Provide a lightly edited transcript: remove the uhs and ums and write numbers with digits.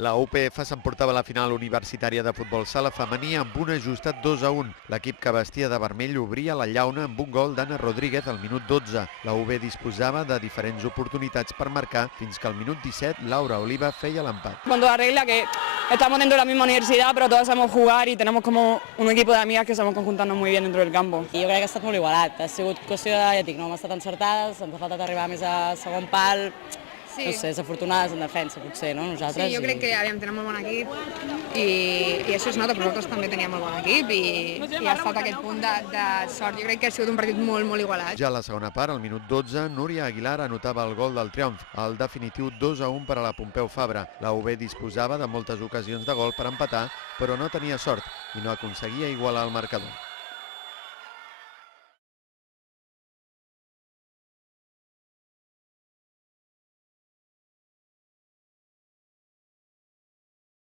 La UPF s'emportava la final universitària de futbol sala femení amb un ajustat 2-1. L'equip que vestia de vermell obria la llauna amb un gol d'Anna Rodríguez al minut 12. La UB disposava de diferents oportunitats per marcar fins que al minut 17 Laura Oliva feia l'empat. Con toda regla que estamos dentro de la misma universidad, pero todas sabemos jugar y tenemos como un equipo de amigas que sabemos conjuntarnos muy bien dentro del campo. I jo crec que ha estat molt igualat, ha sigut qüestió de, ja dic, no hem estat encertades, ens ha faltat arribar més a segon pal, Sí. no sé, desafortunades en defensa potser, no? Nosaltres. Sí, jo crec que tenen molt bon equip i això es nota, però nosaltres també teníem molt bon equip i ha estat aquest punt de sort. Jo crec que ha sigut un partit molt igualat. Ja a la segona part, al minut 12, Núria Aguilar anotava el gol del triomf, el definitiu 2-1 per a la Pompeu Fabra. La UB disposava de moltes ocasions de gol per empatar, però no tenia sort i no aconseguia igualar el marcador.